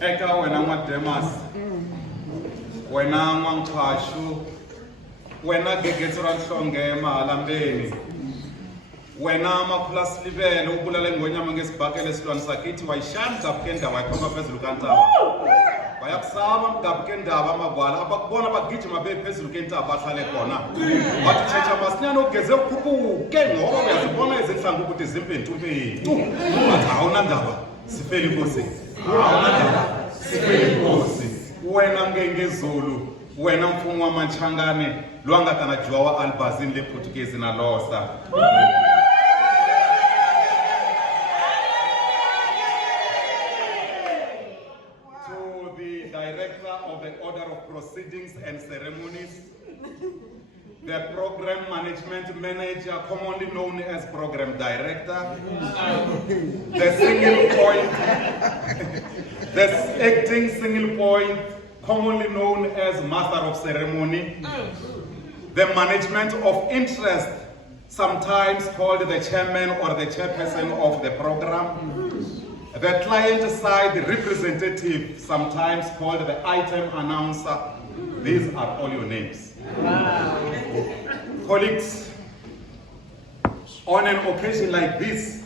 Eka wena Demas, wena Nkowankowa, wena Gegetsuran Songe Mahalambeni, wena Makhula Silivele ubulala ingonyama ngesibhakele esilwane sakithi wayishaya Dept endaba wayiphuma phezulu kantaba. Wayakusaba Dept endaba amagwala abakubona bagijima bephezulu kentaba ahlale khona. Wathi tshecha masinyane ugeze ukhuphuke ngoba uyazibona izinhlangu ukuthi zimpentupethu. Wathi awuna ndaba sifele inkosi. Wena ngengezulu, wena mfumu wamachangane, lwangatana jwawa albazini le Portuguese na losa. To the director of the Order of Proceedings and Ceremonies, the Program Management Manager, commonly known as Program Director, the single point, the acting single point, commonly known as Master of Ceremony, the Management of Interest, sometimes called the Chairman or the Chairperson of the program, the Client Side Representative, sometimes called the Item Announcer. These are all your names. Wow. Colleagues, on an occasion like this,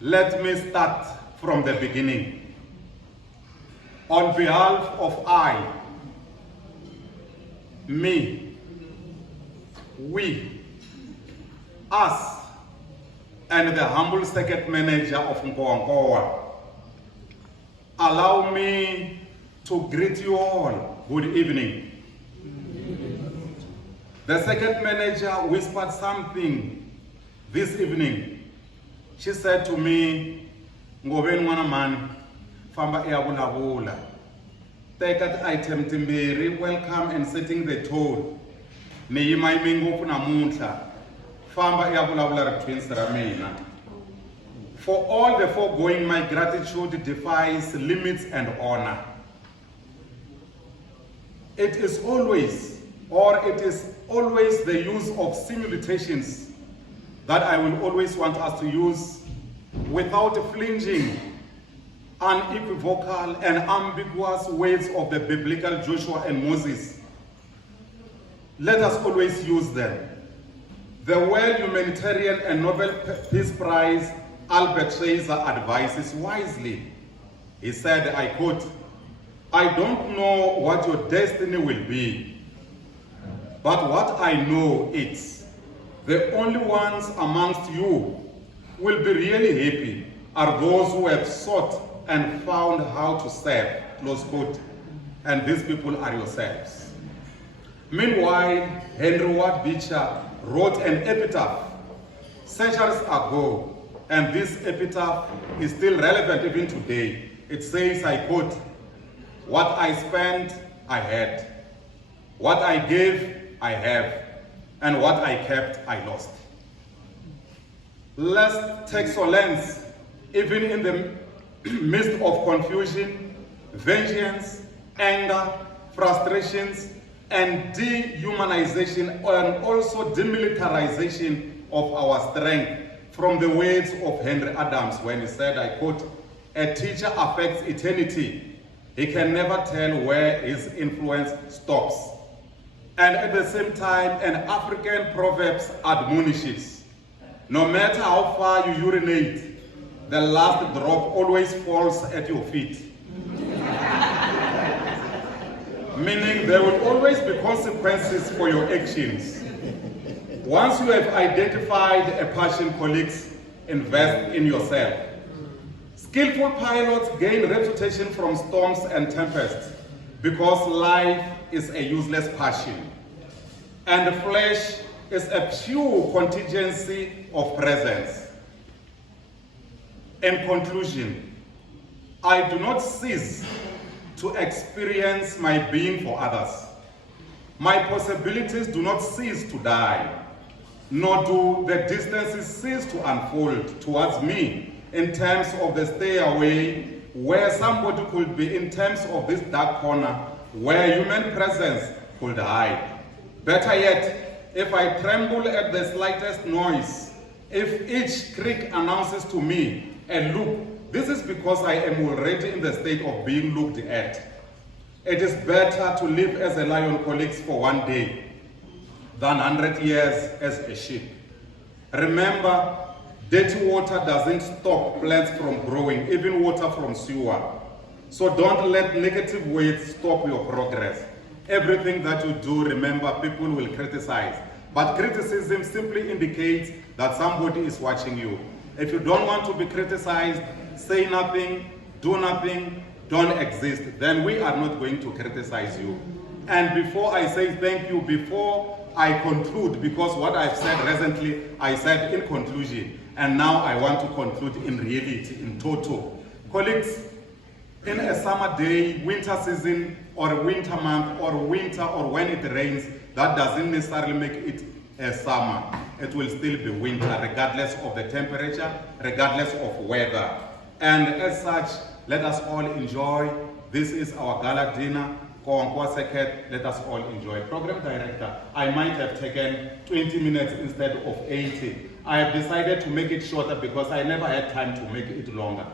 let me start from the beginning. On behalf of me, we, us, and the humble Circuit Manager of Nkowankowa, allow me to greet you all. Good evening. The Circuit Manager whispered something this evening. She said to me, Ngobeni mwana mani, famba iyabulabula. Take at item timbiri, welcome and setting the tone. Niyima imingofu namunhla, famba iyabulabula twins ramina. For all the foregoing, my gratitude defies limits and honor. It is always the use of similitations that I will always want us to use without flinching, unequivocal and ambiguous words of the biblical Joshua and Moses. Let us always use them. The World Humanitarian and Nobel Peace Prize Albert Schweitzer advises wisely. He said, I quote, "I don't know what your destiny will be, but what I know is the only ones amongst you will be really happy are those who have sought and found how to serve," close quote. And these people are yourselves. Meanwhile, Henry Ward Beecher wrote an epitaph centuries ago, and this epitaph is still relevant even today. It says, I quote, "What I spent, I had. What I gave, I have. And what I kept, I lost." Let's take solace, even in the midst of confusion, vengeance, anger, frustrations, and dehumanization, and also demilitarization of our strength, from the words of Henry Adams when he said, I quote, "A teacher affects eternity. He can never tell where his influence stops." And at the same time, an African proverb admonishes, no matter how far you urinate, the last drop always falls at your feet. Meaning there will always be consequences for your actions. Once you have identified a passion, colleagues, invest in yourself. Skillful pilots gain reputation from storms and tempests because life is a useless passion, and flesh is a pure contingency of presence. In conclusion, I do not cease to experience my being for others. My possibilities do not cease to die, nor do the distances cease to unfold towards me in terms of the stay away where somebody could be, in terms of this dark corner where human presence could hide. Better yet, if I tremble at the slightest noise, if each creak announces to me a look This is because I am already in the state of being looked at. It is better to live as a lion, colleagues, for one day than 100 years as a sheep. Remember, dirty water doesn't stop plants from growing, even water from sewer. So don't let negative words stop your progress. Everything that you do, remember, people will criticize. But criticism simply indicates that somebody is watching you. If you don't want to be criticized, say nothing, do nothing, don't exist, then we are not going to criticize you. And before I say thank you, before I conclude, because what I've said recently, I said in conclusion, and now I want to conclude in reality, in total. Colleagues, in a summer day, winter season, or a winter month, or winter, or when it rains, that doesn't necessarily make it a summer. It will still be winter, regardless of the temperature, regardless of weather. And as such, let us all enjoy. This is our gala dinner. Nkowankowa Circuit, let us all enjoy. Program Director, I might have taken 20 minutes instead of 80. I have decided to make it shorter because I never had time to make it longer.